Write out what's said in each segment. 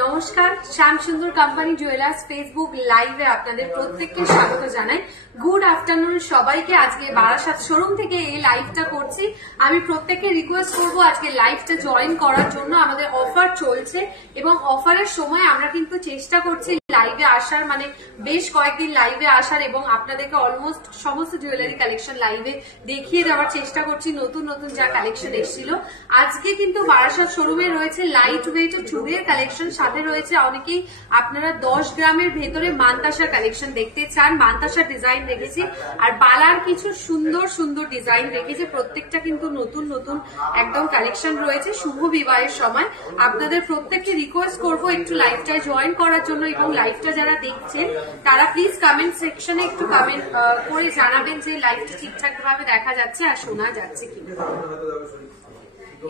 নমস্কার, Shyamsundar company jewellers Facebook লাইভে আপনাদের প্রত্যেককে স্বাগত জানাই। গুড আফটারনুন সবাইকে। আজকে বারাসাত শোরুম থেকে এই লাইভটা করছি। আমি প্রত্যেককে রিকোয়েস্ট করব আজকে লাইভটা জয়েন করার জন্য। আমাদের অফার চলছে এবং অফারের সময় আমরা কিন্তু চেষ্টা করছি লাইভে আসার, মানে বেশ কয়েকদিন লাইভে আসার এবং আপনাদেরকে অলমোস্ট সমস্ত জুয়েলারি কালেকশন লাইভে দেখিয়ে দেওয়ার চেষ্টা করছি। নতুন নতুন যা কালেকশন এসেছিল আজকে কিন্তু বারাসাত শোরুমে রয়েছে লাইট ওয়েট চুড়ির কালেকশন, সাথে রয়েছে অনেকেই আপনারা 10 গ্রামের ভেতরে মানতাসা কালেকশন দেখতে চান। মানতাসা ডিজাইন রেখেছি আর বালার কিছু সুন্দর সুন্দর ডিজাইন রেখেছি। প্রত্যেকটা কিন্তু নতুন নতুন একদম কালেকশন রয়েছে শুভ বিবাহের সময়। আপনাদের প্রত্যেককে রিকোয়েস্ট করব একটু লাইভটায় জয়েন করার জন্য এবং লাইভটা যারা দেখছেন তারা প্লিজ কমেন্ট সেকশনে একটু কমেন্ট করে জানাবেন যে লাইভটা ঠিকঠাক ভাবে দেখা যাচ্ছে আর শোনা যাচ্ছে কিনা।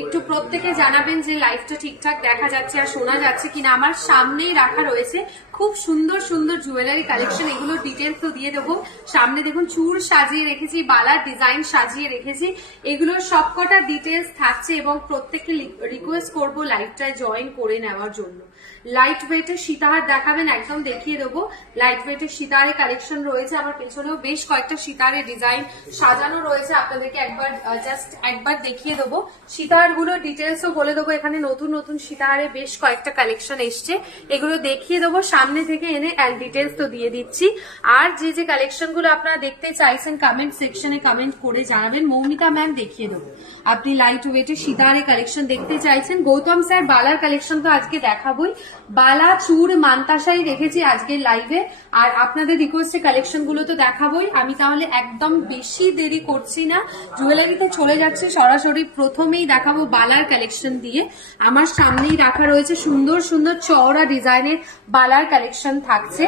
একটু প্রত্যেকে জানাবেন যে লাইভটা ঠিকঠাক দেখা যাচ্ছে আর শোনা যাচ্ছে কিনা। আমার সামনেই রাখা রয়েছে খুব সুন্দর সুন্দর জুয়েলারি কালেকশন, এগুলো ডিটেলস তো দিয়ে দেবো। সামনে দেখুন চূড় সাজিয়ে রেখেছি, বালার ডিজাইন সাজিয়ে রেখেছি, এগুলোর সবকটা ডিটেলস থাকছে এবং প্রত্যেককে রিকোয়েস্ট করবো লাইভটায় জয়েন করে নেওয়ার জন্য। লাইট ওয়েটের সীতাহার দেখাবেন, একদম দেখিয়ে দেবো। লাইট ওয়েটের সীতাহারের কালেকশন রয়েছে, আমার পেছনেও বেশ কয়েকটা সীতাহারের ডিজাইন সাজানো রয়েছে, আপনাদেরকে একবার দেখিয়ে দেবো। সীতাহার গুলো ডিটেলসও বলে দেবো। এখানে নতুন নতুন সীতাহারে বেশ কয়েকটা কালেকশন এসছে, এগুলো দেখিয়ে দেবো সামনে থেকে এনে অ্যান্ড ডিটেলস তো দিয়ে দিচ্ছি। আর যে যে কালেকশন গুলো আপনারা দেখতে চাইছেন কমেন্ট সেকশনে কমেন্ট করে জানাবেন। মৌমিতা ম্যাম দেখিয়ে দেবো। আপনি লাইট ওয়েটের সীতাহারের কালেকশন দেখতে চাইছেন। গৌতম স্যার বালার কালেকশন তো আজকে দেখাবোই। বালা চূড় মানতাসাই রেখেছি আজকের লাইভে আর আপনাদের রিকোয়েস্টে কালেকশন গুলো তো দেখাবোই। আমি তাহলে একদম বেশি দেরি করছি না, জুয়েলারিতে চলে যাচ্ছে সরাসরি। প্রথমেই দেখাবো বালার কালেকশন দিয়ে। আমার সামনেই রাখা রয়েছে সুন্দর সুন্দর চওড়া ডিজাইনের বালার কালেকশন থাকছে।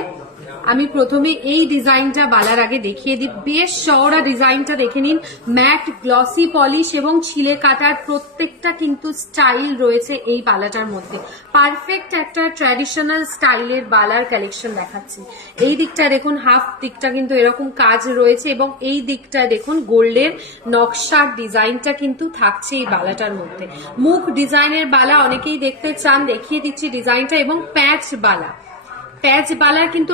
আমি প্রথমে এই ডিজাইনটা বালার আগে দেখিয়ে দিই। বেশ চওড়া ডিজাইনটা দেখে নিন, ম্যাট গ্লসি পলিশ এবং ছিলে কাটার প্রত্যেকটা কিন্তু স্টাইল রয়েছে এই বালাটার মধ্যে। পারফেক্ট একটা ট্র্যাডিশনাল স্টাইলের বালার কালেকশন দেখাচ্ছি। এই দিকটা দেখুন, হাফ দিকটা কিন্তু এরকম কাজ রয়েছে এবং এই দিকটা দেখুন গোল্ডের নকশার ডিজাইনটা কিন্তু থাকছে এই বালাটার মধ্যে। মুখ ডিজাইনের বালা অনেকেই দেখতে চান, দেখিয়ে দিচ্ছি ডিজাইনটা। এবং প্যাচ বালা, প্যাচ বালার কিন্তু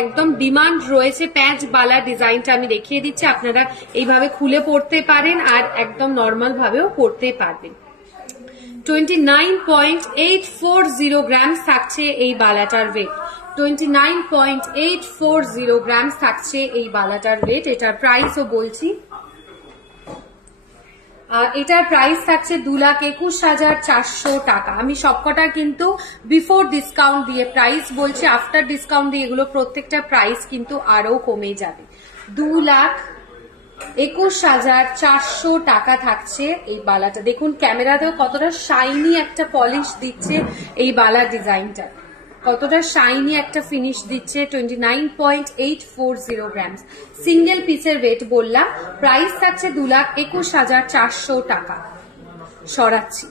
একদম ডিমান্ড রয়েছে। প্যাচ বালার ডিজাইনটা আমি দেখিয়ে দিচ্ছি, আপনারা এইভাবে খুলে পড়তে পারেন আর একদম নর্মাল ভাবেও পড়তে পারবেন। 29.840 গ্রামস থাকছে এই বালাটার ওয়েট। 29.840 গ্রামস থাকছে এই বালাটার ওয়েট। এটার প্রাইসও বলছি, এটার প্রাইস থাকছে 2,21,400 টাকা। আমি সবকটা কিন্তু বিফোর ডিসকাউন্ট দিয়ে প্রাইস বলছি, আফটার ডিসকাউন্ট দিয়ে এগুলো প্রত্যেকটা প্রাইস কিন্তু আরো কমে যাবে। 2,21,400 টাকা থাকছে এই বালাটা। দেখুন ক্যামেরাতেও কতটা শাইনি একটা পলিশ দিচ্ছে এই বালার ডিজাইনটা, কতটা শাইনি একটা ফিনিশ দিচ্ছে। 29.840 গ্রামস সিঙ্গেল পিসের ওয়েট বললাম। প্রাইস থাকছে 2,21,400 টাকা। সরাচ্ছি,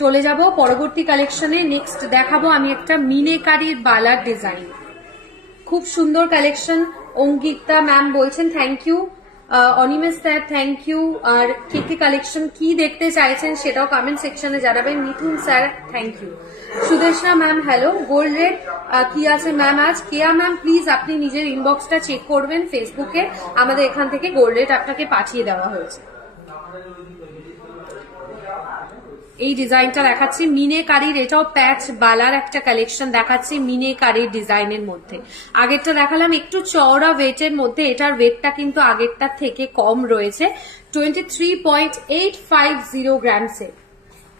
চলে যাব পরবর্তী কালেকশনে। নেক্সট দেখাবো আমি একটা মিনেকারির বালার ডিজাইন, খুব সুন্দর কালেকশন। অঙ্কিতা ম্যাম বলছেন thank you, Animesh sir thank you. আর কে কে কালেকশন কি দেখতে চাইছেন সেটাও কমেন্ট সেকশনে জানাবেন। Mithun sir thank you. Sudeshna ma'am hello. Gold rate কি আছে ম্যাম আজ? কেয়া ম্যাম প্লিজ আপনি নিজের ইনবক্সটা চেক করবেন ফেসবুকে, আমাদের এখান থেকে গোল্ড রেট আপনাকে পাঠিয়ে দেওয়া হয়েছে। এই ডিজাইনটা দেখাচ্ছি মিনেকারির, এটাও প্যাচ বালার একটা কালেকশন দেখাচ্ছি মিনেকারির ডিজাইনের মধ্যে। আগেরটা দেখালাম একটু চওড়া ওয়েটের মধ্যে, এটার ওয়েটটা কিন্তু আগেরটার থেকে কম রয়েছে। 23.850 গ্রামসে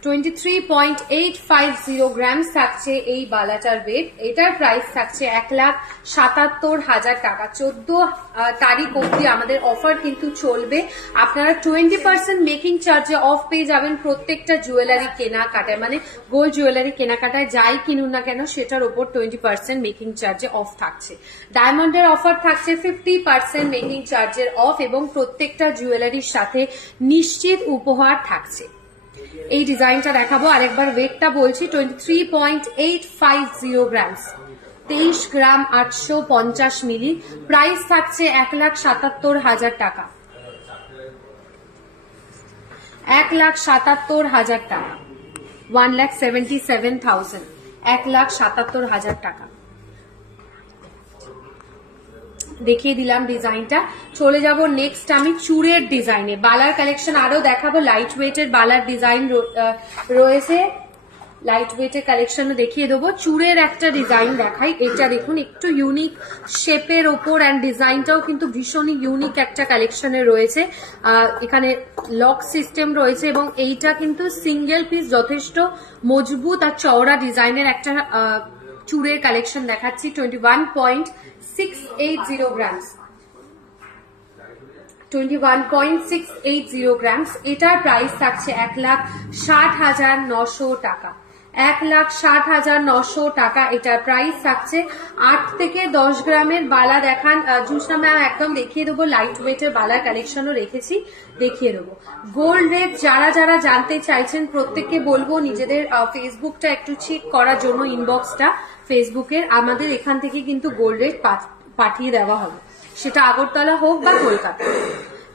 23.850 গ্রামস থাকছে এই বালাটার ওয়েট। এটার প্রাইস থাকছে 1,77,000 টাকা। 14 তারিখ অব্দি আমাদের অফার কিন্তু চলবে। আপনারা 20% মেকিং চার্জে অফ পেয়ে যাবেন প্রত্যেকটা জুয়েলারি কেনাকাটায়, মানে গোল্ড জুয়েলারি কেনাকাটায় যাই কিনুন না কেন সেটার উপর 20% মেকিং চার্জে অফ থাকছে। ডায়মন্ডের অফার থাকছে 50% মেকিং চার্জের অফ এবং প্রত্যেকটা জুয়েলারির সাথে নিশ্চিত উপহার থাকছে। এই ডিজাইনটা দেখাবো আরেকবার, ওয়েটটা বলছি 23.850 গ্রামস, 23 গ্রাম 850 মিলি। প্রাইস থাকছে 1,77,000 টাকা। 1,77,000 টাকা, 1,77,000। 1,77,000 টাকা। দেখিয়ে দিলাম ডিজাইনটা। চলে যাব নেক্সট আমি চূড়ের ডিজাইনে। বালার কালেকশন আরো দেখাবো, লাইট ওয়েটের বালার ডিজাইন রয়েছে, লাইট ওয়েটের কালেকশন দেখিয়ে দেবো। চূড়ের একটা ডিজাইন দেখাই, এটা দেখুন একটু ইউনিক শেপের ওপর, অ্যান্ড ডিজাইনটাও কিন্তু ভীষণই ইউনিক একটা কালেকশনে রয়েছে। এখানে লক সিস্টেম রয়েছে এবং এইটা কিন্তু সিঙ্গেল পিস, যথেষ্ট মজবুত আর চওড়া ডিজাইনের একটা চূড়ের কালেকশন দেখাচ্ছি। 21.680 গ্রামস, 21.680 গ্রামস। এটার প্রাইস থাকছে 1,60,900 টাকা, 1,60,900 টাকা এটার প্রাইস থাকছে। 8 থেকে 10 গ্রামের বালা দেখান জুসনা ম্যাম, একদম দেখিয়ে দেবো। লাইট ওয়েটের বালার কালেকশনও রেখেছি, দেখিয়ে দেবো। গোল্ড রেট যারা যারা জানতে চাইছেন প্রত্যেককে বলবো নিজেদের ফেসবুকটা একটু চেক করার জন্য, ইনবক্সটা ফেসবুকের, আমাদের এখান থেকে কিন্তু গোল্ড রেট পাঠিয়ে দেওয়া হবে, সেটা আগরতলা হোক বা কলকাতা।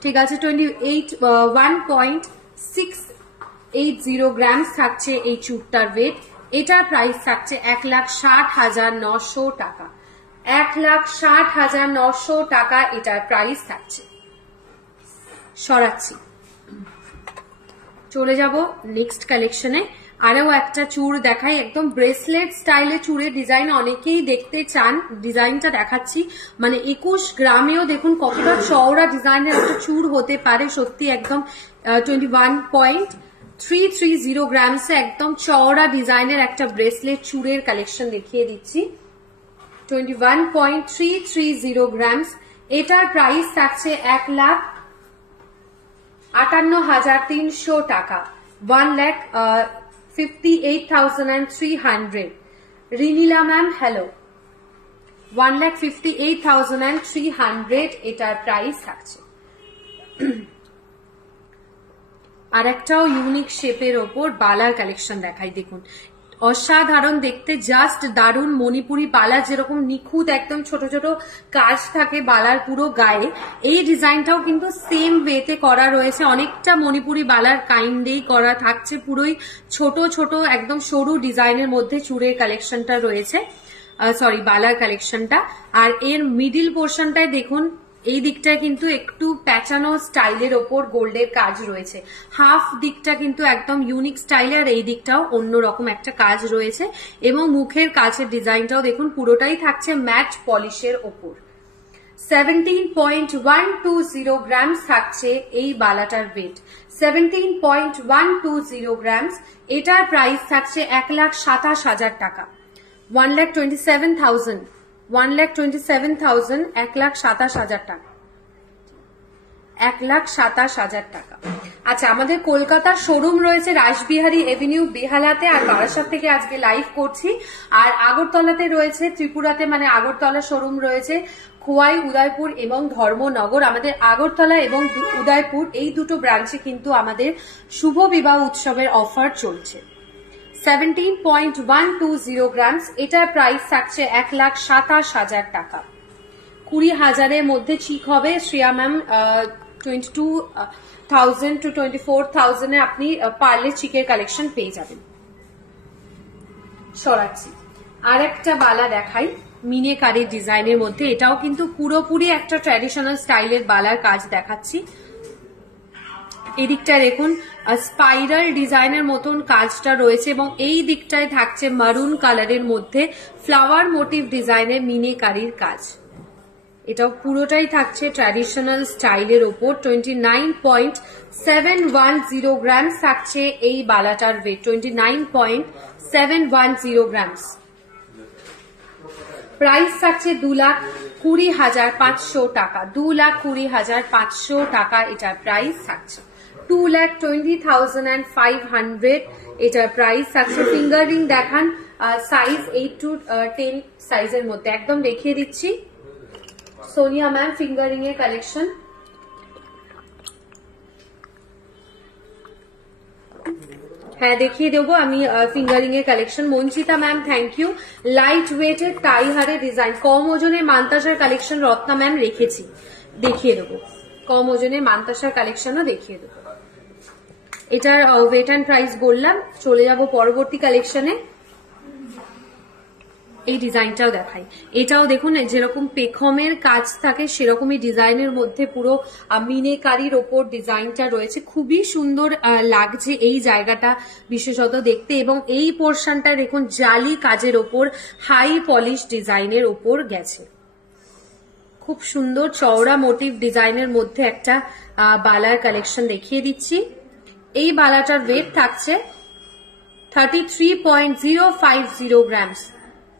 ঠিক আছে, 1.680 গ্রামস থাকছে এই চুড়টার ওয়েট। এটার প্রাইস থাকছে 1,60,900 টাকা, 1,60,900 টাকা এটার প্রাইস থাকছে। সরাচ্ছি, চলে যাব নেক্সট কালেকশনে। আরো একটা চূড় দেখাই, একদম ব্রেসলেট স্টাইলে চূড়ের ডিজাইন অনেকেই দেখতে চান, ডিজাইনটা দেখাচ্ছি। মানে 21 গ্রামেও দেখুন কতটা চওড়া ডিজাইনের একটা চূড় হতে পারে, সত্যি একদম 21.330 গ্রামসে একদম চওড়া ডিজাইনের একটা ব্রেসলেট চূড়ের কালেকশন দেখিয়ে দিচ্ছি। 21.330 গ্রামস। এটার প্রাইস থাকছে 1,58,300 টাকা, 1,58,300। রিনিলা ম্যাম হ্যালো, 1,58,300 এটার প্রাইস থাকছে। আর একটাও ইউনিক শেপের ওপর বালার কালেকশন দেখাই, দেখুন অসাধারণ দেখতে, জাস্ট দারুণ। মণিপুরি বালা যেরকম নিখুঁত একদম ছোট ছোট কাজ থাকে বালার পুরো গায়ে, এই ডিজাইনটাও কিন্তু সেম ওয়েতে করা রয়েছে, অনেকটা মণিপুরি বালার কাইন্ডেই করা থাকছে, পুরোই ছোট ছোট একদম সরু ডিজাইনের মধ্যে চূড়ের কালেকশনটা রয়েছে, বালার কালেকশনটা। আর এর মিডিল পোর্শনটায় দেখুন, এই দিকটায় কিন্তু একটু প্যাচানো স্টাইলের ওপর গোল্ডের কাজ রয়েছে, হাফ দিকটা কিন্তু একদম ইউনিক স্টাইলে, আর এই দিকটাও অন্যরকম একটা কাজ রয়েছে। এবং মুখের কাছের ডিজাইনটাও দেখুন পুরোটাই থাকছে ম্যাট পলিশের ওপর। 17.120 গ্রামস থাকছে এই বালাটার ওয়েট, 17.120 গ্রামস। এটার প্রাইস থাকছে 1,27,000 টাকা, 1,27,000, 1,27,000, 1,27,000 টাকা, 1,27,000 টাকা। আচ্ছা, আমাদের কলকাতার শোরুম রয়েছে রাসবিহারী এভিনিউ বেহালাতে, আর বারাসাত থেকে আজকে লাইভ করছি। আর আগরতলাতে রয়েছে, ত্রিপুরাতে মানে আগরতলা শোরুম রয়েছে, খোয়াই, উদয়পুর এবং ধর্মনগর। আমাদের আগরতলা এবং উদয়পুর এই দুটো ব্রাঞ্চে কিন্তু আমাদের শুভ বিবাহ উৎসবের অফার চলছে। 17.120 গ্রামস। এটার প্রাইস থাকছে 1,27,000 টাকা, 20,000-এর মধ্যে ঠিক হবে। শ্রিয়া ম্যাম 22,000 to 24,000-এ আপনি পারলে চিকের কালেকশন পেয়ে যাবেন। সরাচ্ছি, আর একটা বালা দেখাই মিনেকারি ডিজাইনের মধ্যে, এটাও কিন্তু পুরোপুরি একটা ট্র্যাডিশনাল স্টাইলের বালার কাজ দেখাচ্ছি। এদিকটা দেখুন স্পাইরাল ডিজাইনের মতন কাজটা রয়েছে এবং এই দিকটায় থাকছে মারুন কালারের মধ্যে ফ্লাওয়ার মোটিভ ডিজাইনের মিনেকারির কাজ। এটাও পুরোটাই থাকছে ট্র্যাডিশনাল স্টাইলের ওপর। 29.710 গ্রামস থাকছে এই বালাটার ওয়েট, 29.710 গ্রামস। প্রাইস থাকছে 2,20,500 টাকা, 2,20,500 টাকা এটার প্রাইস থাকছে। 2,20,500 এটার প্রাইস থাকছে। ফিঙ্গার রিং দেখান, সাইজ 8 to 10 সাইজের মধ্যে, একদম দেখিয়ে দিচ্ছি। সোনিয়া ম্যাম ফিঙ্গার রিং এর কালেকশন, হ্যাঁ দেখিয়ে দেবো আমি ফিঙ্গারিং এর collection. Manchita ma'am thank you. Light ওয়েটের টাই হারের ডিজাইন, কম ওজনের মান্তাসার কালেকশন রত্না ম্যাম রেখেছি, দেখিয়ে দেবো। কম ওজনের মান্তাসার কালেকশনও দেখিয়ে দেবো। এটার ওয়েট অ্যান্ড প্রাইস বললাম। চলে যাব পরবর্তী কালেকশনে। এই ডিজাইনটাও দেখাই, এটাও দেখুন যেরকম পেখমের কাজ থাকে সেরকমই ডিজাইনের মধ্যে পুরো মিনেকারির ওপর ডিজাইনটা রয়েছে, খুবই সুন্দর লাগছে এই জায়গাটা বিশেষত দেখতে। এবং এই পোর্শনটা দেখুন জালি কাজের ওপর হাই পলিশ ডিজাইনের ওপর গেছে, খুব সুন্দর চওড়া মোটিভ ডিজাইনের মধ্যে একটা বালার কালেকশন দেখিয়ে দিচ্ছি। এই বালাটার ওয়েট থাকছে 33.050 গ্রামস,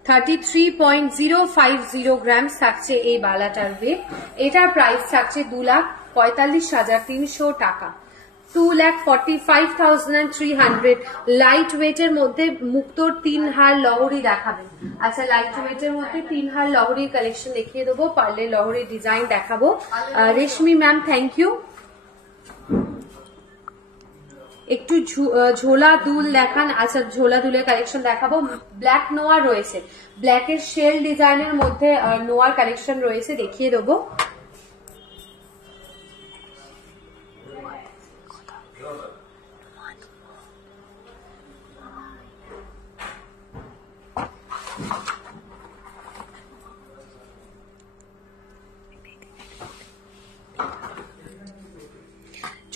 33.050 গ্রামস থাকছে এই বালাটার ওয়েট। এটার প্রাইস থাকছে 2,45,300 টাকা, 2,45,300। লাইট ওয়েটের মধ্যে মুক্তোর 3 হার লহরি দেখাবেন। আচ্ছা, লাইট ওয়েটের মধ্যে 3 হার লহরির কালেকশন দেখিয়ে দেবো, পার্লের লহরির ডিজাইন দেখাবো। রেশমি ম্যাম থ্যাংক ইউ। একটু ঝোলা দুল দেখান। আচ্ছা, ঝোলা দুলের কালেকশন দেখাবো। ব্ল্যাক নোয়ার রয়েছে, ব্ল্যাকের শেল ডিজাইনের মধ্যে নোয়ার কালেকশন রয়েছে, দেখিয়ে দেবো।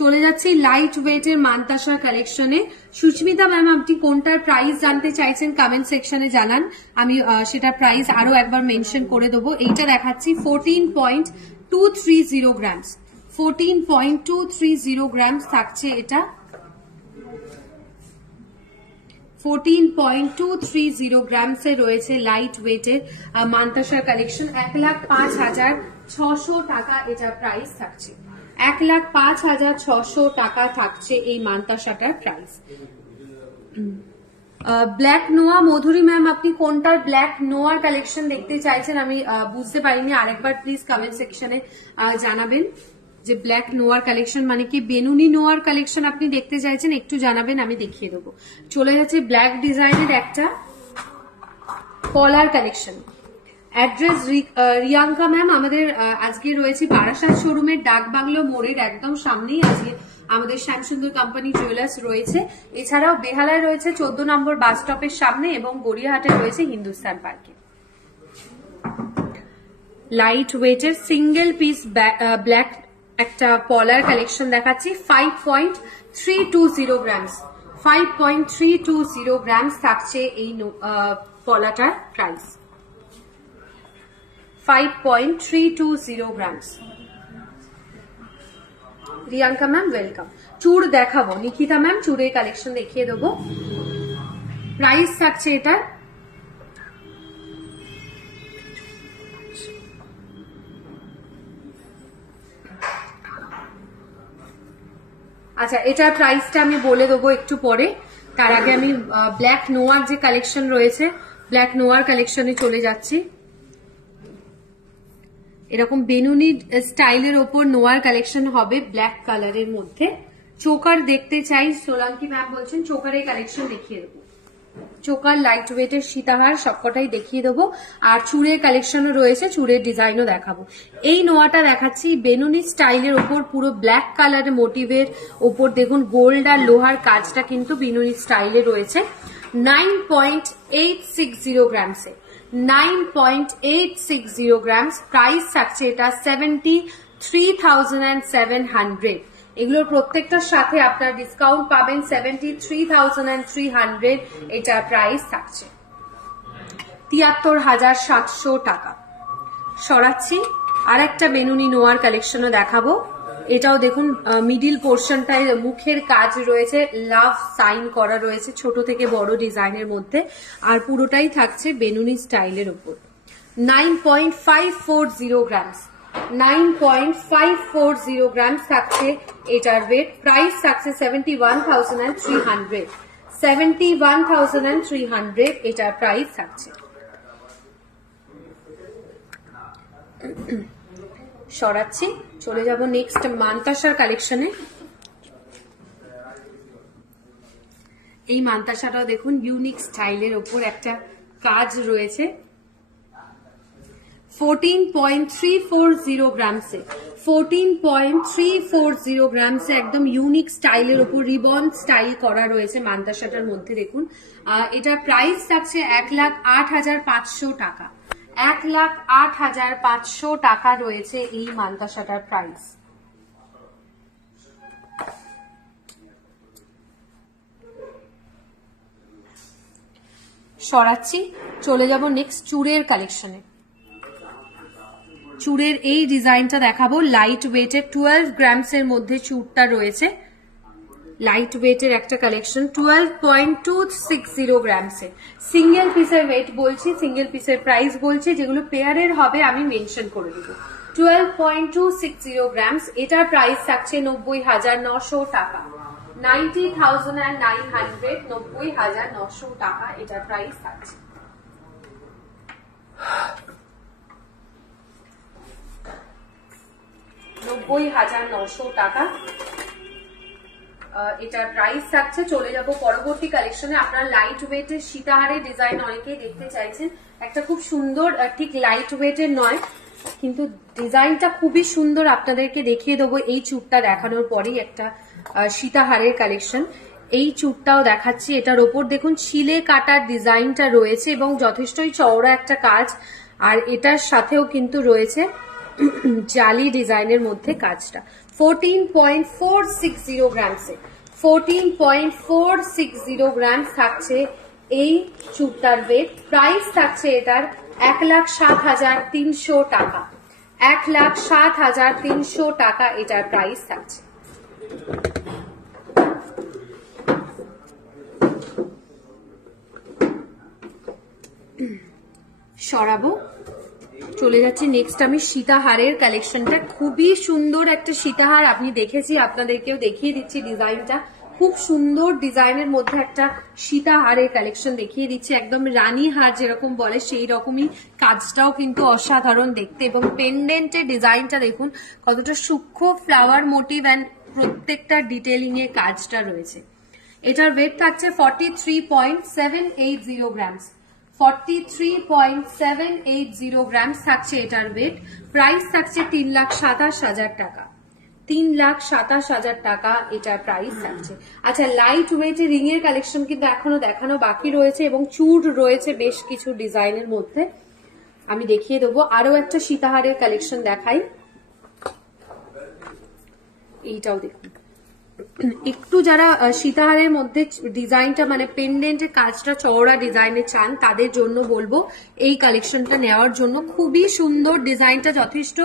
চলে যাচ্ছি লাইট ওয়েটের মান্তাসার কালেকশনে। সুস্মিতা ম্যাম, আপনি কোনটার প্রাইস জানতে চাইছেন কমেন্ট সেকশনে জানান, আমি সেটার প্রাইস আরো একবার মেনশন করে দেবো। এইটা দেখাচ্ছি 14.230 গ্রামস, 14.230 গ্রামস থাকছে এটা, 14.230 গ্রামসে রয়েছে লাইট ওয়েটের মান্তাসার কালেকশন। 1,05,600 টাকা এটার প্রাইস থাকছে, 1,05,600 টাকা থাকছে এই মান্তাসাটার প্রাইস। ব্ল্যাক নোয়া মধুরী ম্যাম, আপনি কোনটার ব্ল্যাক নোয়ার কালেকশন দেখতে চাইছেন আমি বুঝতে পারিনি, আরেকবার প্লিজ কমেন্ট সেকশনে জানাবেন যে ব্ল্যাক নোয়ার কালেকশন মানে কি বেনুনি নোয়ার কালেকশন আপনি দেখতে চাইছেন, একটু জানাবেন, আমি দেখিয়ে দেবো। চলে যাচ্ছে ব্ল্যাক ডিজাইনের একটা কলার কালেকশন। অ্যাড্রেস রিয়াঙ্কা ম্যাম, আমাদের আজকে রয়েছে বারাসাত শোরুমের ডাক বাংলো মোড়ের একদম সামনেই আজকে আমাদের শ্যামসুন্দর কোম্পানি জুয়েলার্স রয়েছে। এছাড়াও বেহালায় রয়েছে 14 নম্বর বাস স্টপের সামনে এবং গড়িয়াহাটে রয়েছে হিন্দুস্তান পার্কে। লাইট ওয়েটের সিঙ্গেল পিস ব্ল্যাক একটা পলার কালেকশন দেখাচ্ছি, 5.320 গ্রামস, 5.320 গ্রামস থাকছে এই পলাটার price, 5.320 grams. Riyanka ma'am welcome. চূড় দেখাবো, নিকিতা ম্যাম চূড়ের কালেকশন দেখিয়ে দেবো। প্রাইস থাকছে এটার আচ্ছা, এটার প্রাইসটা আমি বলে দেবো একটু পরে। তার আগে আমি ব্ল্যাক নোয়ার যে কালেকশন রয়েছে, ব্ল্যাক নোয়ার কালেকশনে চলে যাচ্ছি। এরকম বেনুনি স্টাইলের ওপর নোয়ার কালেকশন হবে ব্ল্যাক কালারের মধ্যে। চোকার দেখতে চাই সোলাঙ্কি ম্যাম বলছেন, চোকারের কালেকশন দেখিয়ে দেবো। চোকার লাইট ওয়েটের সীতাহার সবকটাই দেখিয়ে দেবো। আর চুড়ের কালেকশনও রয়েছে, চুড়ের ডিজাইনও দেখাবো। এই নোয়াটা দেখাচ্ছি বেনুনি স্টাইলের ওপর পুরো ব্ল্যাক কালারের মোটিভের ওপর দেখুন গোল্ড আর লোহার কাজটা কিন্তু বেনুনি স্টাইলে রয়েছে। 9.860 গ্রামসে, 9.860 গ্রামস প্রাইস থাকছে এটা 73,700। এগুলোর প্রত্যেকটার সাথে আপনার ডিসকাউন্ট পাবেন 73,300 এটা প্রাইস থাকছে, 73,700 টাকা। সরাচ্ছি আর একটা বেনুনি নোয়ার কালেকশনও দেখাবো। এটাও দেখুন মিডিল পোর্শনটায় মুখের কাজ রয়েছে, লাভ সাইন করা রয়েছে ছোট থেকে বড় ডিজাইনের মধ্যে, আর পুরোটাই থাকছে বেনুনি স্টাইলের উপর। 9.540 গ্রামস, 9.540 গ্রামস থাকছে এটার ওয়েট। প্রাইস থাকছে 71,300, 71,300 এটার প্রাইস থাকছে। সরাচ্ছি, চলে যাব নেক্সট মান্তাসার কালেকশনে। এই মান্তাসাটাও দেখুন ইউনিক স্টাইলের ওপর একটা কাজ রয়েছে, 14.340 গ্রামসে, 14.340 গ্রামসে একদম ইউনিক স্টাইলের উপর রিবন স্টাইল করা রয়েছে মান্তাসাটার মধ্যে। দেখুন এটার প্রাইস থাকছে 1,08,500 টাকা। 1,08,500 টাকা রয়েছে এই মান্তাসাটার প্রাইস। সরাচ্ছি, চলে যাব নেক্সট চুড়ের কালেকশনে। চুড়ের এই ডিজাইনটা দেখাবো, লাইট ওয়েটের 12 গ্রামস এর মধ্যে চুড়টা রয়েছে। লাইট ওয়েটের একটা কালেকশন 12.260 গ্রামসে। সিঙ্গেল পিসের ওয়েট বলছি, সিঙ্গেল পিসের প্রাইস বলছি, যেগুলো পেয়ারের হবে আমি মেনশন করে দেবো। 12.260 গ্রামস, এটার প্রাইস থাকছে 90,900 টাকা। 90,900, 90,900 টাকা এটার প্রাইস থাকছে। $90,900 টাকা এটার প্রাইস থাকছে। চলে যাব পরবর্তী কালেকশনে। আপনারা লাইট ওয়েটের সীতাহারের ডিজাইন অনেকেই দেখতে চাইছেন। একটা খুব সুন্দর, ঠিক লাইট ওয়েটের নয় কিন্তু ডিজাইনটা খুবই সুন্দর, আপনাদেরকে দেখিয়ে দেবো এই চুড়টা দেখানোর পরেই। একটা সীতাহারের কালেকশন, এই চুড়টাও দেখাচ্ছি। এটার ওপর দেখুন ছিলে কাটার ডিজাইনটা রয়েছে এবং যথেষ্টই চওড়া একটা কাজ, আর এটার সাথেও কিন্তু রয়েছে জালি ডিজাইনের মধ্যে কাজটা। 14.460 গ্রামসে, 14.460 গ্রামস থাকছে এই চুড়টার ওয়েট। প্রাইস থাকছে এটার 1,07,300 টাকা। 1,07,300 টাকা এটার প্রাইস থাকছে। সরাবো, চলে যাচ্ছি নেক্সট আমি সীতাহারের কালেকশনটা। খুবই সুন্দর একটা সীতাহার, আপনি দেখেছি, আপনাদেরকেও দেখিয়ে দিচ্ছি ডিজাইনটা। খুব সুন্দর ডিজাইনের মধ্যে একটা সীতাহারের কালেকশন দেখিয়ে দিচ্ছি। একদম রানী হার যেরকম বলে সেই রকমই কাজটাও কিন্তু অসাধারণ দেখতে, এবং পেন্ডেন্টের ডিজাইনটা দেখুন কতটা সূক্ষ্ম ফ্লাওয়ার মোটিভ অ্যান্ড প্রত্যেকটা ডিটেইলিং এর কাজটা রয়েছে। এটার ওয়েট থাকছে 43.780 গ্রামস। 43.780 গ্রামস থাকছে এটার ওয়েট। প্রাইস থাকছে 3,27,000 টাকা। 3,27,000 টাকা এটার প্রাইস থাকছে। আচ্ছা, লাইট ওয়েটের রিং এর কালেকশন কিন্তু এখনো দেখানো বাকি রয়েছে এবং চুড় রয়েছে বেশ কিছু ডিজাইনের মধ্যে, আমি দেখিয়ে দেবো। আরো একটা সীতাহারের কালেকশন দেখাই, এইটাও দেখুন। একটু যারা সীতাহারের মধ্যে ডিজাইনটা মানে পেন্ডেন্টের কাজটা চওড়া ডিজাইনে চান তাদের জন্য বলবো এই কালেকশনটা নেওয়ার জন্য। খুবই সুন্দর ডিজাইনটা, যথেষ্ট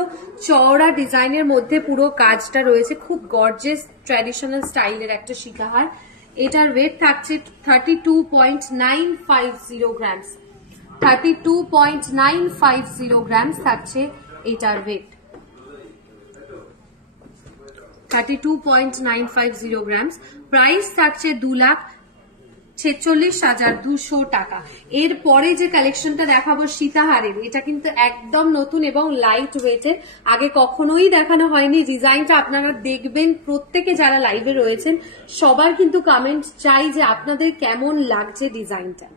চওড়া ডিজাইনের মধ্যে পুরো কাজটা রয়েছে। খুব গর্জিয়াস ট্র্যাডিশনাল স্টাইলের একটা সীতাহার। এটার ওয়েট থাকছে 32.950 গ্রামস। 32.950 গ্রামস থাকছে এটার ওয়েট। 32.950 গ্রামস। প্রাইস থাকছে 2,46,200 টাকা। এরপরে যে কালেকশনটা দেখাবো সীতাহারের, এটা কিন্তু একদম নতুন এবং লাইট ওয়েটের, আগে কখনোই দেখানো হয়নি। ডিজাইনটা আপনারা দেখবেন, প্রত্যেকে যারা লাইভে রয়েছেন সবার কিন্তু কমেন্ট চাই যে আপনাদের কেমন লাগছে ডিজাইনটা।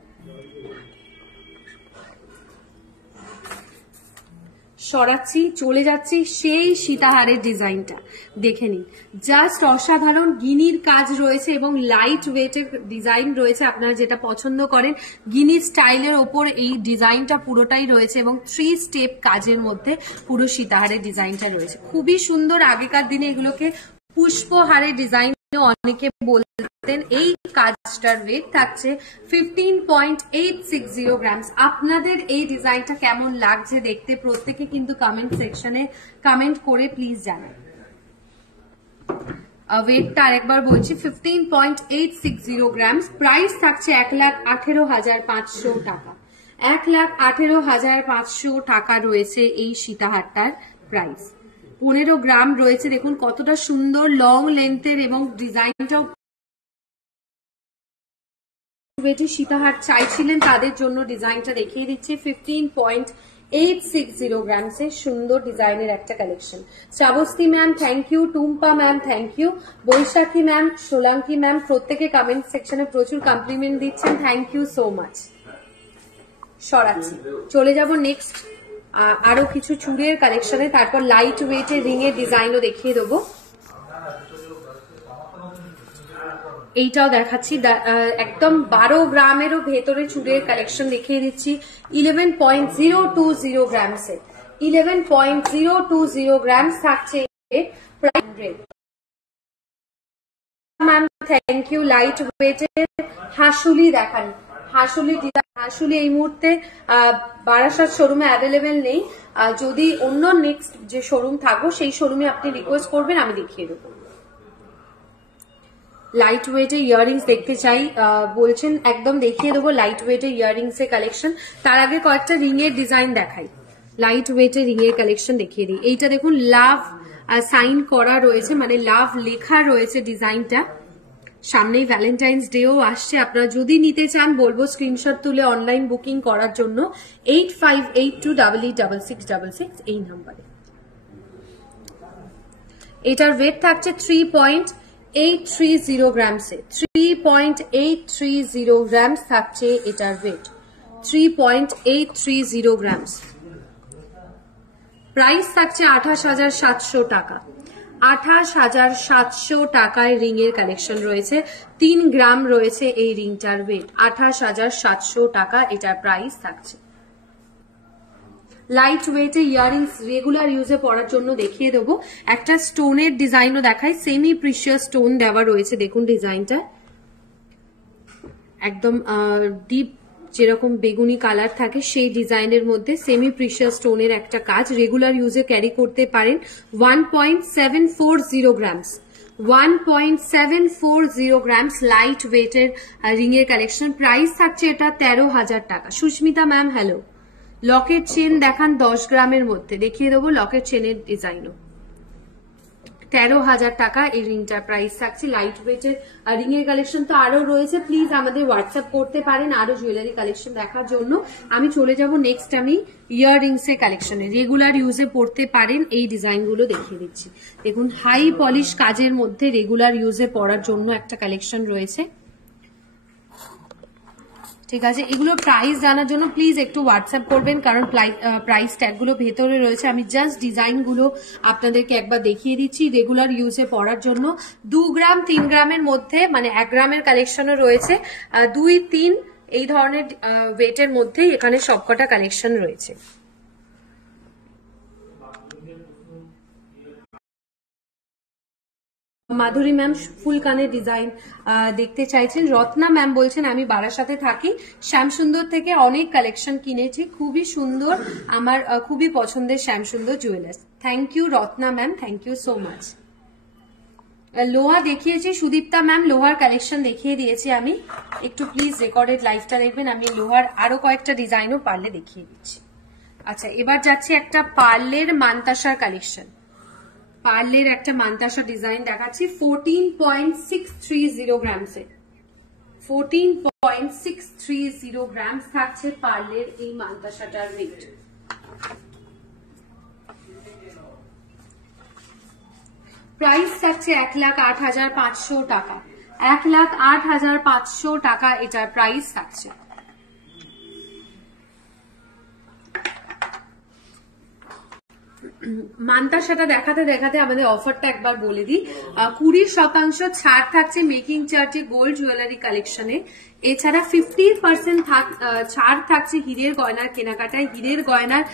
সরাচ্ছি, চলে যাচ্ছি সেই সীতাহারের ডিজাইনটা দেখে নিন। জাস্ট অসাধারণ গিনির কাজ রয়েছে এবং লাইট ওয়েটের ডিজাইন রয়েছে। আপনারা যেটা পছন্দ করেন গিনি স্টাইলের ওপর এই ডিজাইনটা পুরোটাই রয়েছে এবং 3 স্টেপ কাজের মধ্যে পুরো সীতাহারের ডিজাইনটা রয়েছে। খুবই সুন্দর। আগেকার দিনে এগুলোকে পুষ্পহারের ডিজাইন অনেকে বলতেন। এই কাজটার ওয়েট থাকছে 15.860 গ্রামস। আপনাদের এই ডিজাইনটা কেমন লাগছে দেখতে প্রত্যেকে কিন্তু কমেন্ট সেকশনে কমেন্ট করে প্লিজ জানান। ওয়েটটা আরেকবার বলছি 15.860 গ্রামস। প্রাইস থাকছে 1,18,500 টাকা। 1,18,500 টাকা রয়েছে এই সীতাহারটার প্রাইস। 15 গ্রাম রয়েছে। দেখুন কতটা সুন্দর লং লেন্থের এবং ডিজাইনটাও। সীতাহার চাইছিলেন তাদের জন্য ডিজাইনটা দেখিয়ে দিচ্ছি। 15.860 গ্রামসের সুন্দর ডিজাইনের একটা collection. Shrabasti ma'am thank you, Tumpa ma'am thank you, Baishakhi ma'am, Solanki ma'am প্রত্যেকে কমেন্ট সেকশনে প্রচুর কমপ্লিমেন্ট দিচ্ছেন, থ্যাংক ইউ সো মাচ। সরাচ্ছি, চলে যাব নেক্সট আরো কিছু চুড়ের কালেকশনে, তারপর লাইট ওয়েটের রিং এর ডিজাইনও দেখিয়ে দেবো। এইটাও দেখাচ্ছি, একদম 12 গ্রামেরও ভেতরে চুড়ের কালেকশন দেখিয়ে দিচ্ছি। 11.020 গ্রামসে, 11.020 গ্রামস থাকছে price. Ma'am thank you. Light ওয়েটের হাসুলি দেখান, হাসুলি এই মুহূর্তে বারাসাত শোরুমে অ্যাভেলেবেল নেই। যদি অন্য নেক্সট যে শোরুম থাকবো সেই শোরুমে আপনি রিকোয়েস্ট করবেন, আমি দেখিয়ে দেবো। লাইট ওয়েটের ইয়াররিংস দেখতে চাই বলছেন, একদম দেখিয়ে দেবো লাইট ওয়েটের ইয়াররিংস এর কালেকশন। তার আগে কয়েকটা রিং এর ডিজাইন দেখাই। লাইট ওয়েটের রিং এর কালেকশন দেখিয়ে দিই। এইটা দেখুন লাভ সাইন করা রয়েছে, মানে লাভ লেখা রয়েছে ডিজাইনটা। সামনেই ভ্যালেন্টাইন্স ডেও আসছে, আপনারা যদি নিতে চান বলবো স্ক্রিনশট তুলে অনলাইন বুকিং করার জন্য 8582886666 এই নাম্বারে। এটার ওয়েট থাকছে 3.830 গ্রামসে, 3.830 গ্রামস থাকছে এটার ওয়েট, 3.830 গ্রামস। প্রাইস থাকছে 28,700 টাকা। 28,700 টাকায় রিং এর কালেকশন রয়েছে। 3 গ্রাম রয়েছে এই রিংটার ওয়েট, 28,700 টাকা এটার প্রাইস থাকছে। লাইট ওয়েটের ইয়াররিংস রেগুলার ইউজে পরার জন্য দেখিয়ে দেবো। একটা স্টোনের ডিজাইনও দেখাই, সেমি প্রিশিয়াস স্টোন দেওয়া রয়েছে। দেখুন ডিজাইনটা একদম ডিপ যেরকম বেগুনি কালার থাকে সেই ডিজাইনের মধ্যে সেমি প্রিশিয়াস স্টোনের একটা কাজ, রেগুলার ইউজে ক্যারি করতে পারেন। 1.740 গ্রামস, 1.740 গ্রামস লাইট ওয়েটের রিং এর কালেকশন। প্রাইস থাকছে এটা 13,000 টাকা। Susmita ma'am hello. Locket chain দেখান 10 গ্রামের মধ্যে, দেখিয়ে দেবো লকেট চেনের ডিজাইনও। 13,000 টাকা এই রিংটার প্রাইস থাকছে। লাইট ওয়েটের রিং এর কালেকশন তো আরো রয়েছে, প্লিজ আমাদের হোয়াটসঅ্যাপ করতে পারেন আরো জুয়েলারি কালেকশন দেখার জন্য। আমি চলে যাব নেক্সট, আমি ইয়াররিংস এর কালেকশনে রেগুলার ইউজে পড়তে পারেন এই ডিজাইন গুলো দেখিয়ে দিচ্ছি। দেখুন হাই পলিশ কাজের মধ্যে রেগুলার ইউজে পড়ার জন্য একটা কালেকশন রয়েছে, ঠিক আছে। এগুলো প্রাইস জানার জন্য প্লিজ একটু হোয়াটসঅ্যাপ করবেন, কারণ প্রাইস ট্যাগ গুলো ভেতরে রয়েছে। আমি জাস্ট ডিজাইন গুলো আপনাদেরকে একবার দেখিয়ে দিচ্ছি রেগুলার ইউজে পড়ার জন্য। 2 গ্রাম 3 গ্রামের মধ্যে, মানে 1 গ্রামের কালেকশনও রয়েছে, 2, 3 এই ধরনের ওয়েটের মধ্যেই এখানে সবকটা কালেকশন রয়েছে। মাধুরী ম্যাম ফুল কানের ডিজাইন দেখতে চাইছেন। রত্না ম্যাম বলছেন আমি বারাসাতে থাকি, শ্যামসুন্দর থেকে অনেক কালেকশন কিনেছি, খুবই সুন্দর, আমার খুবই পছন্দের Shyamsundar jewellers. Thank you Ratna ma'am, thank you so much. লোহা দেখিয়েছি সুদীপ্তা ম্যাম, লোহার কালেকশন দেখিয়ে দিয়েছি আমি। একটু প্লিজ রেকর্ডেড লাইভটা দেখবেন, আমি লোহার আরো কয়েকটা ডিজাইনও পারলে দেখিয়ে দিচ্ছি। আচ্ছা এবার যাচ্ছে একটা পার্লের মানতাসার কালেকশন। পার্লের একটা মানতাসা ডিজাইন দেখাচ্ছি 14.630 গ্রামসে, 14.630 গ্রামস থাকছে পার্লের এই মানতাসাটার ওয়েট। প্রাইস থাকছে 1,08,500 টাকা, 1,08,500 টাকা এটার প্রাইস থাকছে। মানতাসাটা দেখাতে দেখাতে আমাদের অফারটা একবার বলে দিই। 20% ছাড় থাকছে মেকিং চার্জে গোল্ড জুয়েলারি কালেকশনে। এছাড়া 50% ছাড় থাকছে হীরের গয়নার কেনাকাটায়। হীরের গয়নার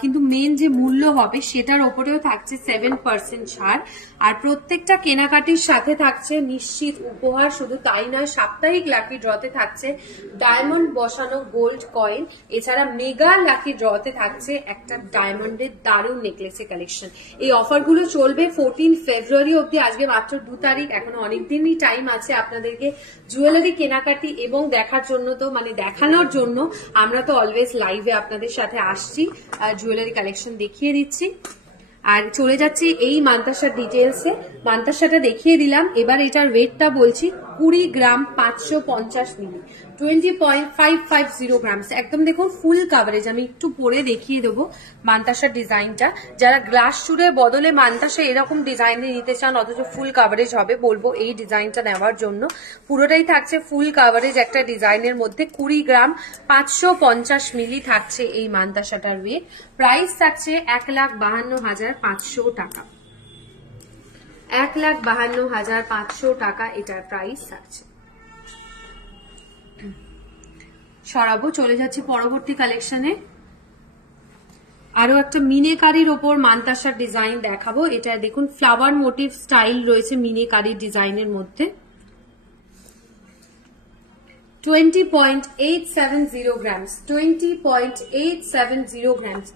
কিন্তু মেন যে মূল্য হবে সেটার ওপরেও থাকছে 7% ছাড়। আর প্রত্যেকটা কেনাকাটির সাথে থাকছে নিশ্চিত উপহার। শুধু তাই নয়, সাপ্তাহিক লাকি ড্রতে থাকছে ডায়মন্ড বসানো গোল্ড কয়েন। এছাড়া মেগা লাকি ড্রতে থাকছে একটা ডায়মন্ডের দারুণ নেকলেসের কালেকশন। এই অফারগুলো চলবে 14 ফেব্রুয়ারি অব্দি। আজকে মাত্র 2 তারিখ, এখনো অনেকদিনই টাইম আছে আপনাদেরকে জুয়েলারি কেনাকাটি এবং দেখার জন্য। তো মানে দেখানোর জন্য আমরা তো অলওয়েজ লাইভে আপনাদের সাথে আসছি, জুয়েলারি কালেকশন দেখিয়ে দিচ্ছি। আর চলে যাচ্ছি এই মানতাসার ডিটেলসে। মানতাসাটা দেখিয়ে দিলাম, এবার এটার ওয়েটটা বলছি। 20 গ্রাম 550 মিলি, 20.550 গ্রামস। একদম দেখুন ফুল কাভারেজ। আমি একটু পরে দেখিয়ে দেবো মান্তাসার ডিজাইনটা। যারা গ্লাস চুড়ের বদলে মান্তাসা এরকম ডিজাইনে নিতে চান অথচ ফুল কাভারেজ হবে, বলবো এই ডিজাইনটা নেওয়ার জন্য। পুরোটাই থাকছে ফুল কাভারেজ একটা ডিজাইনের মধ্যে। 20 গ্রাম 550 মিলি থাকছে এই মান্তাসাটার ওয়েট। প্রাইস থাকছে 1,52,500 টাকা। 1,52,500 টাকা এটার প্রাইস থাকছে। সরাবো, চলে যাচ্ছি পরবর্তী কালেকশনে। আরো একটা মিনেকারির ওপর মান্তাসার ডিজাইন দেখাবো। এটা দেখুন ফ্লাওয়ার মোটিভ স্টাইল রয়েছে মিনেকারির ডিজাইনের মধ্যে। 20.870 গ্রামস, 20.870 গ্রামস,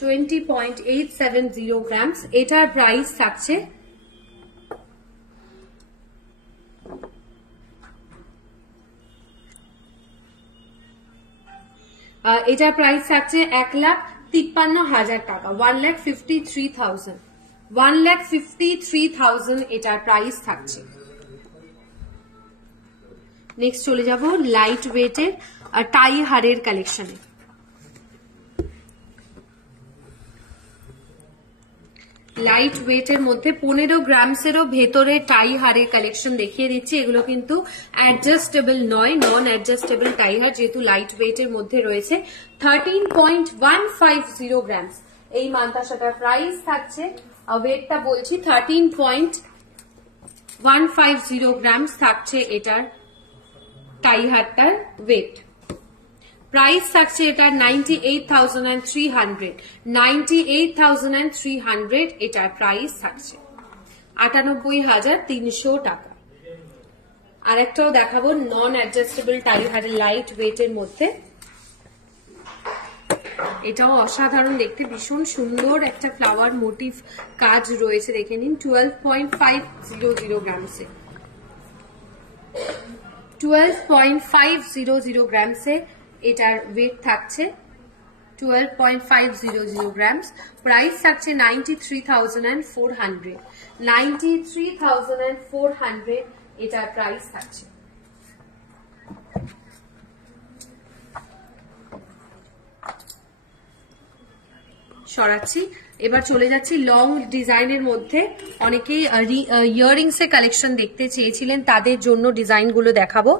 20.870 গ্রামস। এটার প্রাইস থাকছে এটার প্রাইস থাকছে 1,53,000 টাকা, 1,53,000, 1,53,000 এটার প্রাইস থাকছে। নেক্সট চলে যাব লাইট ওয়েটের টাই হারের কালেকশনে। লাইট ওয়েটের মধ্যে 15 গ্রামসেরও ভেতরে টাই হারের কালেকশন দেখিয়ে দিচ্ছি। এগুলো কিন্তু অ্যাডজাস্টেবল নয়, নন অ্যাডজাস্টেবল টাই হার, যেহেতু লাইট ওয়েটের মধ্যে রয়েছে। 13.150 গ্রামস এই মান্তাসাটার প্রাইস থাকছে। ওয়েটটা বলছি 13.150 গ্রামস থাকছে এটার টাই হারটার ওয়েট। প্রাইস থাকছে এটার 98,300, 98,300 এটার প্রাইস থাকছে। 98,300 টাকা। আর একটাও দেখাবো নন অ্যাডজাস্টেবল টাই হারের লাইট ওয়েটের মধ্যে। এটাও অসাধারণ দেখতে, ভীষণ সুন্দর একটা ফ্লাওয়ার মোটিভ কাজ রয়েছে, দেখে নিন। 12.500 গ্রামসে, 12.500 গ্রামসে এটার ওয়েট থাকছে। 12.500 গ্রামস। প্রাইস থাকছে 93,400, 93,400 এটার প্রাইস থাকছে। সরাচ্ছি, এবার চলে যাচ্ছি লং ডিজাইনের মধ্যে। অনেকেই ইয়াররিংস এর কালেকশন দেখতে চেয়েছিলেন, তাদের জন্য ডিজাইন গুলো দেখাবো।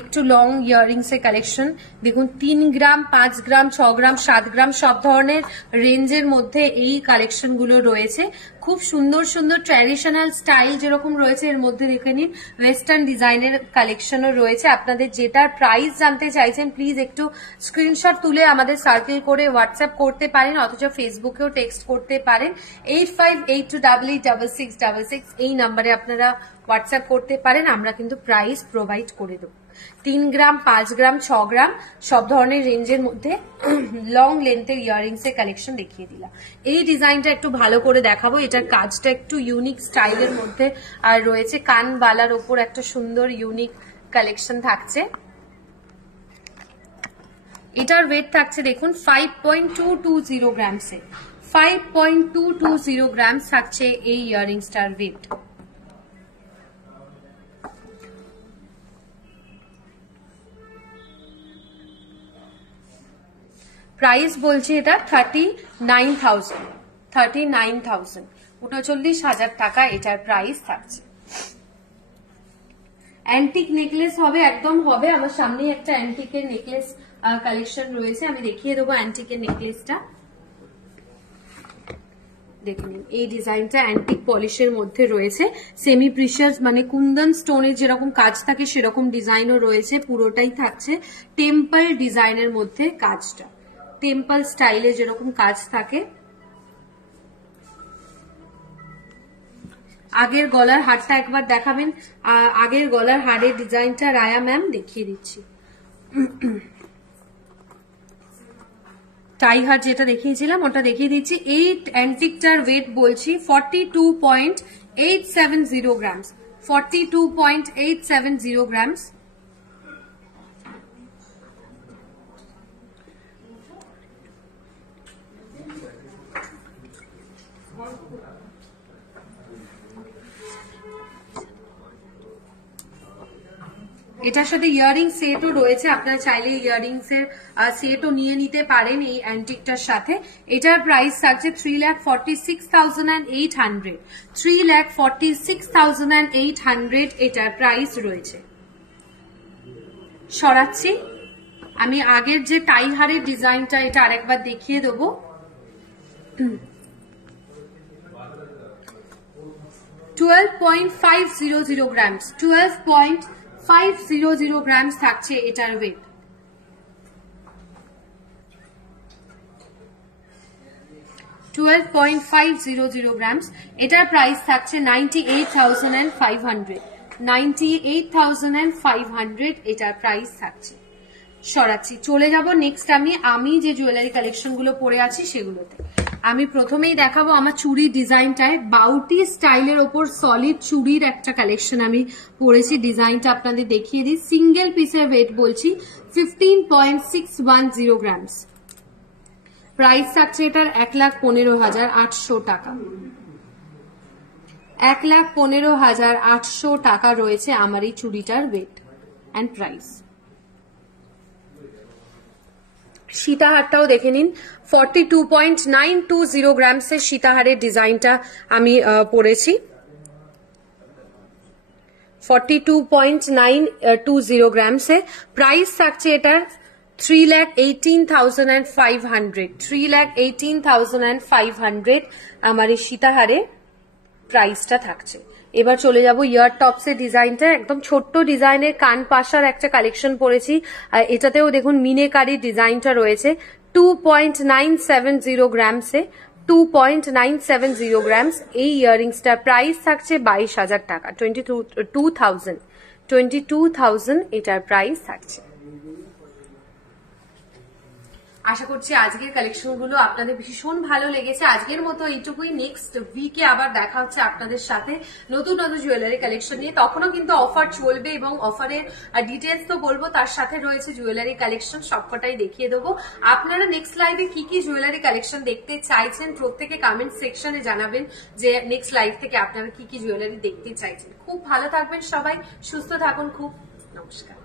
একটু লং ইয়াররিংস এর কালেকশন দেখুন। 3 গ্রাম, 5 গ্রাম, 6 গ্রাম, 7 গ্রাম সব ধরনের রেঞ্জের মধ্যে এই কালেকশন গুলো রয়েছে। খুব সুন্দর সুন্দর ট্র্যাডিশনাল স্টাইল যেরকম রয়েছে, এর মধ্যে দেখে নিন ওয়েস্টার্ন ডিজাইনের কালেকশনও রয়েছে। আপনাদের যেটার প্রাইস জানতে চাইছেন প্লিজ একটু স্ক্রিনশট তুলে আমাদের সার্কেল করে হোয়াটসঅ্যাপ করতে পারেন, অথচ ফেসবুকেও টেক্সট করতে পারেন। 8582886666 এই নাম্বারে আপনারা হোয়াটসঅ্যাপ করতে পারেন, আমরা কিন্তু প্রাইস প্রোভাইড করে দেবো। 3 গ্রাম, 5 গ্রাম, 6 গ্রাম সব ধরনের রেঞ্জের মধ্যে লং লেন্থের ইয়াররিংস এর কালেকশন দেখিয়ে দিলাম। এই ডিজাইনটা একটু ভালো করে দেখাবো। এটার কাজটা একটু ইউনিক স্টাইলের মধ্যে আর রয়েছে। কানবালার ওপর একটা সুন্দর ইউনিক কালেকশন থাকছে। এটার ওয়েট থাকছে দেখুন 5.220 গ্রামসে, 5.220 গ্রামস থাকছে এই ইয়াররিংসটার ওয়েট। প্রাইস বলছি এটা 39,000, 39,000, 39,000 টাকা এটার প্রাইস থাকছে। অ্যান্টিক নেকলেস হবে, একদম হবে। আমার সামনে একটা অ্যান্টিকের নেকলেস কালেকশন রয়েছে, আমি দেখিয়ে দেবো অ্যান্টিকের নেকলেসটা। দেখুন এই ডিজাইনটা অ্যান্টিক পলিশের মধ্যে রয়েছে। সেমি প্রিশিয়াস মানে কুন্দন স্টোনের যেরকম কাজ থাকে সেরকম ডিজাইনও রয়েছে। পুরোটাই থাকছে টেম্পল ডিজাইনের মধ্যে কাজটা, টেম্পল স্টাইলে যেরকম কাজ থাকে। আগের গলার হারটা একবার দেখাবেন। আগের গলার হারের ডিজাইনটা রায়া ম্যাম দেখিয়ে দিচ্ছি। টাই হার যেটা দেখিয়েছিলাম ওটা দেখিয়ে দিচ্ছি। এই অ্যান্টিকটার ওয়েট বলছি 42.870 গ্রামস, 42.870 গ্রামস। এটার সাথে ইয়ারিং সেটও রয়েছে, আপনারা চাইলে ইয়ারিংস এর সেটও নিয়ে নিতে পারেন এই অ্যান্টিকটার সাথে। এটার প্রাইস থাকছে 3,46,800, 3,46,800 এটার প্রাইস রয়েছে। সরাচ্ছি, আমি আগের যে টাই হারের ডিজাইনটা এটা আরেকবার দেখিয়ে দেবো। 12.500 গ্রামস, 12.500 গ্রামস থাকছে এটার ওয়েট। গ্রামস, এটার প্রাইস থাকছে 98,500, 98,500 এটার প্রাইস থাকছে। সরাচ্ছি, চলে যাব নেক্সট আমি যে জুয়েলারি কালেকশন গুলো পরে আছি সেগুলোতে। আমি প্রথমেই দেখাবো আমার চুড়ি ডিজাইনটায় বাউটি স্টাইলের ওপর সলিড চুড়ির একটা কালেকশন আমি পরেছি। ডিজাইনটা আপনাদের দেখিয়ে দিই। সিঙ্গেল পিসের ওয়েট বলছি 15.610 গ্রামস। প্রাইস থাকছে এটার 1,15,800 টাকা। 1,15,800 টাকা রয়েছে আমার এই চুড়িটার ওয়েট অ্যান্ড প্রাইস। সীতাহারটাও দেখে নিন, 42.920 গ্রামসের সীতাহারের ডিজাইনটা আমি পরেছি। 42.920 গ্রামসে প্রাইস থাকছে এটার 3,18,500, 3,18,500 আমার এই সীতাহারের প্রাইসটা থাকছে। এবার চলে যাব ইয়ার টপসের ডিজাইনটা, একদম ছোট্ট ডিজাইনের কান পাশার একটা কালেকশন পরেছি। এটাতেও দেখুন মিনেকারি ডিজাইনটা রয়েছে। 2.970 গ্রামসে, 2.970 গ্রামস এই ইয়াররিংসটার প্রাইস থাকছে 22,000 টাকা, 22,000 এটার প্রাইস থাকছে। আশা করছি আজকের কালেকশন গুলো আপনাদের ভীষণ ভালো লেগেছে। আজকের মতো এইটুকুই, নেক্সট উইকে আবার দেখা হচ্ছে আপনাদের সাথে নতুন নতুন জুয়েলারি কালেকশন নিয়ে। তখনও কিন্তু অফার চলবে এবং অফারের ডিটেলস তো বলবো, তার সাথে রয়েছে জুয়েলারি কালেকশন, সবকটাই দেখিয়ে দেবো। আপনারা নেক্সট লাইভে কি কি জুয়েলারি কালেকশন দেখতে চাইছেন প্রত্যেকে কমেন্ট সেকশনে জানাবেন যে নেক্সট লাইভ থেকে আপনারা কি কি জুয়েলারি দেখতে চাইছেন। খুব ভালো থাকবেন সবাই, সুস্থ থাকুন, খুব নমস্কার।